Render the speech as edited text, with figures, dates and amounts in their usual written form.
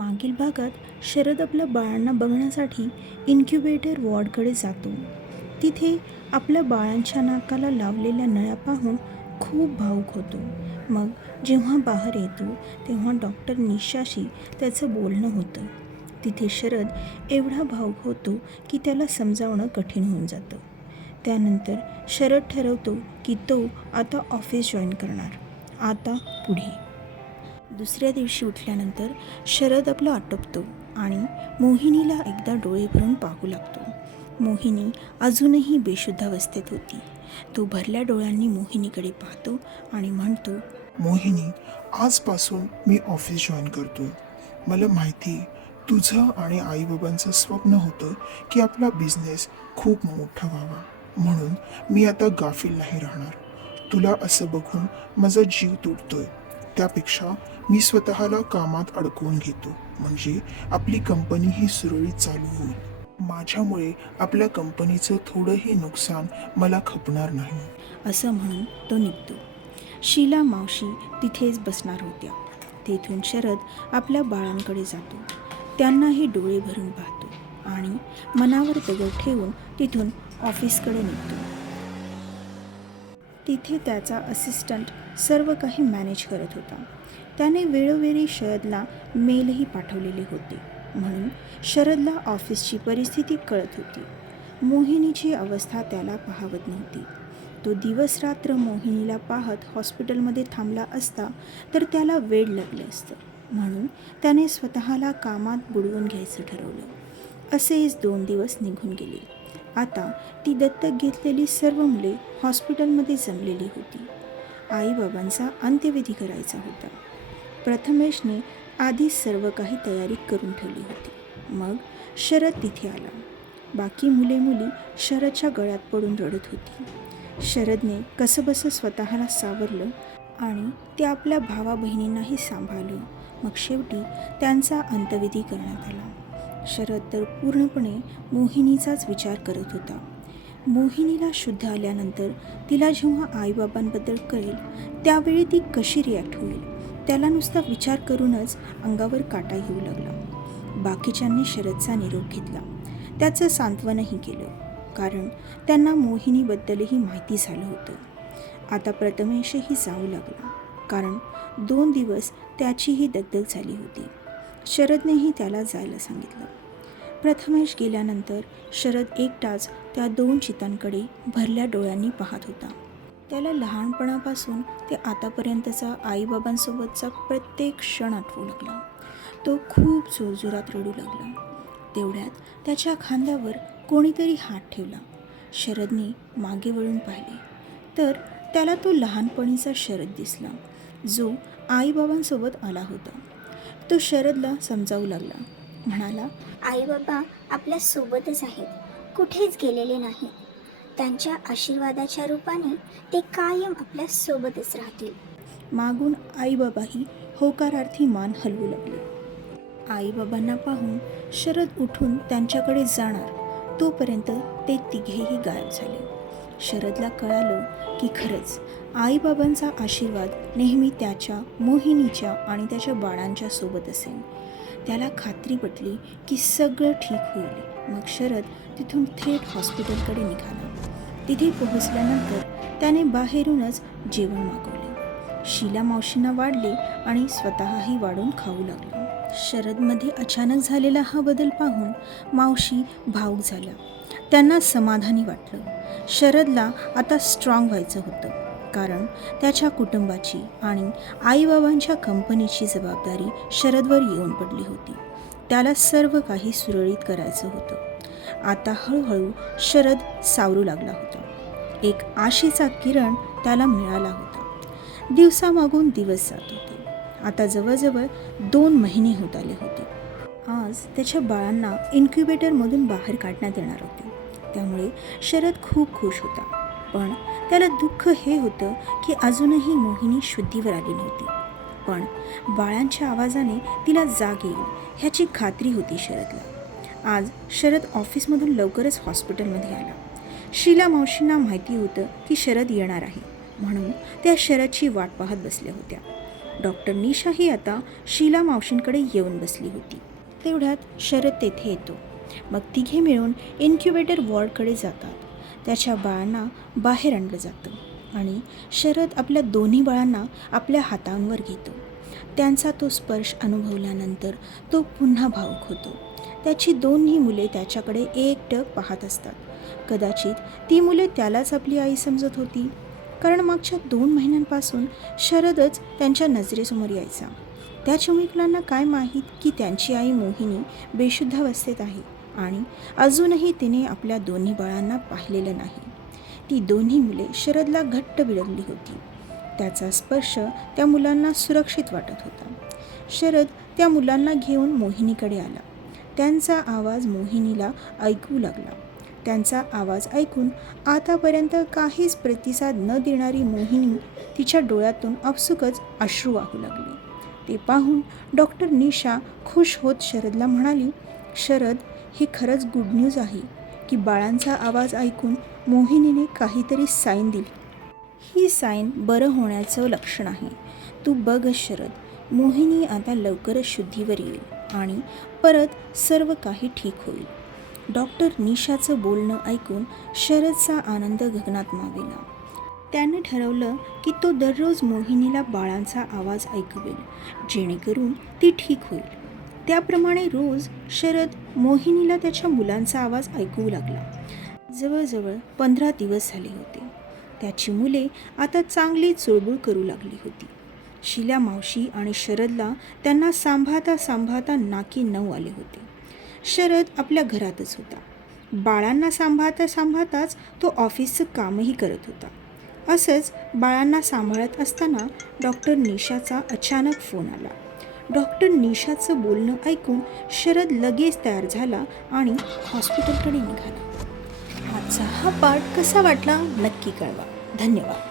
मागील भागात शरद आपल्या बाळांना बघण्यासाठी इन्क्युबेटर वॉर्डकडे जातो. तिथे आपल्या बाळांच्या नाकाला लावलेल्या नळ्या पाहून खूप भावूक होतो. मग जेव्हा बाहेर येतो तेव्हा डॉक्टर निशाशी त्याचं बोलणं होतं. तिथे शरद एवढा भावूक होतो की त्याला समजावणं कठीण होऊन जातं. त्यानंतर शरद ठरवतो की तो आता ऑफिस जॉईन करणार. आता पुढे दुसऱ्या दिवशी उठल्यानंतर शरद आपलं आटोपतो आणि मोहिनीला एकदा डोळे भरून पाहू लागतो. मोहिनी अजूनही बेशुद्ध अवस्थेत होती. तो भरल्या डोळ्यांनी मोहिनीकडे पाहतो आणि म्हणतो, मोहिनी, आजपासून मी ऑफिस जॉईन करतोय. मला माहिती तुझं आणि आईबाबांचं स्वप्न होतं की आपला बिझनेस खूप मोठा व्हावा, म्हणून मी आता गाफील नाही राहणार. तुला असं बघून माझा जीव तुटतोय. त्यापेक्षा मी स्वतःला कामात अडकवून घेतो, म्हणजे आपली कंपनीही सुरळीत चालू होईल. माझ्यामुळे आपल्या कंपनीचं थोडंही नुकसान मला खपणार नाही. असं म्हणून तो निघतो. शीला मावशी तिथेच बसणार होत्या. तेथून शरद आपल्या बाळांकडे जातो. त्यांनाही डोळे भरून पाहतो आणि मनावर दगड ठेवून तिथून ऑफिसकडे निघतो. तिथे त्याचा असिस्टंट सर्व काही मॅनेज करत होता. त्याने वेळोवेळी शरदला मेलही पाठवलेले होते, म्हणून शरदला ऑफिसची परिस्थिती कळत होती. मोहिनीची अवस्था त्याला पाहवत नव्हती. तो दिवसरात्र मोहिनीला पाहत हॉस्पिटलमध्ये थांबला असता तर त्याला वेड लागले असतं, म्हणून त्याने स्वतःला कामात बुडवून घ्यायचं ठरवलं. असेच 2 दिवस निघून गेले. आता ती दत्तक घेतलेली सर्व मुले हॉस्पिटलमध्ये जमलेली होती. आईबाबांचा अंत्यविधी करायचा होता. प्रथमेशने आधीच सर्व काही तयारी करून ठेवली होती. मग शरद तिथे आला. बाकी मुली शरदच्या गळ्यात पडून रडत होती. शरदने कसंबसं स्वतःला सावरलं आणि ते आपल्या भावा बहिणींनाही सांभाळलं. मग शेवटी त्यांचा अंत्यविधी करण्यात आला. शरद तर पूर्णपणे मोहिनीचाच विचार करत होता. मोहिनीला शुद्ध आल्यानंतर तिला जेव्हा आईबाबांबद्दल कळेल त्यावेळी ती कशी रिॲक्ट होईल, त्याला नुसता विचार करूनच अंगावर काटा येऊ लागला. बाकीच्यांनी शरदचा निरोप घेतला. त्याचं सांत्वनही केलं, कारण त्यांना मोहिनीबद्दलही माहिती झालं होतं. आता प्रथमेशही जाऊ लागला, कारण 2 दिवस त्याचीही दगदग झाली होती. शरदनेही त्याला जायला सांगितलं. प्रथमेश गेल्यानंतर शरद एकटाच त्या 2 चितांकडे भरल्या डोळ्यांनी पाहत होता. त्याला लहानपणापासून ते आतापर्यंतचा आईबाबांसोबतचा प्रत्येक क्षण आठवू लागला. तो खूप जोरजोरात रडू लागला. तेवढ्यात त्याच्या खांद्यावर कोणीतरी हात ठेवला. शरदने मागे वळून पाहिले तर त्याला तो लहानपणीचा शरद दिसला, जो आईबाबांसोबत आला होता. तो शरदला समजावू लागला. म्हणाला, आईबाबा आपल्या सोबतच आहेत, कुठेच गेलेले नाहीत. त्यांच्या आशीर्वादाच्या रूपाने ते कायम आपल्या सोबतच राहतील. मागून आईबाबाही होकारार्थी मान हलवू लागले. आईबाबांना पाहून शरद उठून त्यांच्याकडे जाणार तोपर्यंत ते तिघेही गायब झाले. शरदला कळालं की खरंच आईबाबांचा आशीर्वाद नेहमी त्याच्या, मोहिनीच्या आणि त्याच्या बाळांच्या सोबत असेल. त्याला खात्री पटली की सगळं ठीक होईल. मग शरद तिथून थेट हॉस्पिटलकडे निघाला. तिथे पोहोचल्यानंतर त्याने बाहेरूनच जेवण मागवले. शीला मावशींना वाढले आणि स्वतःही वाढून खाऊ लागले. शरदमध्ये अचानक झालेला हा बदल पाहून मावशी भावूक झाल्या. त्यांना समाधानी वाटलं. शरदला आता स्ट्रॉंग व्हायचं होतं, कारण त्याच्या कुटुंबाची आणि आईबाबांच्या कंपनीची जबाबदारी शरदवर येऊन पडली होती. त्याला सर्व काही सुरळीत करायचं होतं. आता हळूहळू शरद सावरू लागला होता. एक आशेचा किरण त्याला मिळाला होता. दिवसामागून दिवस जात होते. आता जवळजवळ 2 महिने होत आले होते. आज त्याच्या बाळांना इन्क्युबेटरमधून बाहेर काढण्यात येणार होते. त्यामुळे शरद खूप खुश होता. पण त्याला दुःख हे होतं की अजूनही मोहिनी शुद्धीवर आली नव्हती. पण बाळांच्या आवाजाने तिला जाग येईल ह्याची खात्री होती शरदला. आज शरद ऑफिसमधून लवकरच हॉस्पिटलमध्ये आला. शीला मावशींना माहिती होतं की शरद येणार आहे, म्हणून त्या शरदची वाट पाहत बसल्या होत्या. डॉक्टर निशाही आता शीला मावशींकडे येऊन बसली होती. तेवढ्यात शरद तेथे येतो. मग तिघे मिळून इन्क्युबेटर वॉर्डकडे जातात. त्याच्या बाळांना बाहेर आणलं जातं आणि शरद आपल्या दोन्ही बाळांना आपल्या हातांवर घेतो. त्यांचा तो स्पर्श अनुभवल्यानंतर तो पुन्हा भावुक होतो. त्याची दोन्ही मुले त्याच्याकडे एकटक पाहत असतात. कदाचित ती मुले त्यालाच आपली आई समजत होती, कारण मागच्या 2 महिन्यांपासून शरदच त्यांच्या नजरेसमोर यायचा. त्या चिमुकल्यांना काय माहीत की त्यांची आई मोहिनी बेशुद्धावस्थेत आहे आणि अजूनही तिने आपल्या दोन्ही बाळांना पाहिलेलं नाही. ती दोन्ही मुले शरदला घट्ट बिळगली होती. त्याचा स्पर्श त्या मुलांना सुरक्षित वाटत होता. शरद त्या मुलांना घेऊन मोहिनीकडे आला. त्यांचा आवाज मोहिनीला ऐकू लागला. त्यांचा आवाज ऐकून आतापर्यंत काहीच प्रतिसाद न देणारी मोहिनी तिच्या डोळ्यातून आपसुकच अश्रू वाहू लागले. ते पाहून डॉक्टर निशा खुश होत शरदला म्हणाली, शरद, हे खरंच गुड न्यूज आहे की बाळांचा आवाज ऐकून मोहिनीने काहीतरी साईन दिली. ही साईन बरं होण्याचं लक्षण आहे. तू बघ शरद, मोहिनी आता लवकरच शुद्धीवर येईल आणि परत सर्व काही ठीक होईल. डॉक्टर निशाचं बोलणं ऐकून शरदचा आनंद गगनात मावेला. त्याने ठरवलं की तो दररोज मोहिनीला बाळांचा आवाज ऐकवेल, जेणेकरून ती ठीक होईल. त्याप्रमाणे रोज शरद मोहिनीला त्याच्या मुलांचा आवाज ऐकवू लागला. जवळजवळ 15 दिवस झाले होते. त्याची मुले आता चांगली चुळबुळ करू लागली होती. शीला मावशी आणि शरदला त्यांना सांभाळता नाकी 9 आले होते. शरद आपल्या घरातच होता. बाळांना सांभाळताच तो ऑफिसचं कामही करत होता. असंच बाळांना सांभाळत असताना डॉक्टर निशाचा अचानक फोन आला. डॉक्टर निशाचं बोलणं ऐकून शरद लगेच तयार झाला आणि हॉस्पिटलकडे निघाला. आजचा हा पार्ट कसा वाटला नक्की कळवा. धन्यवाद.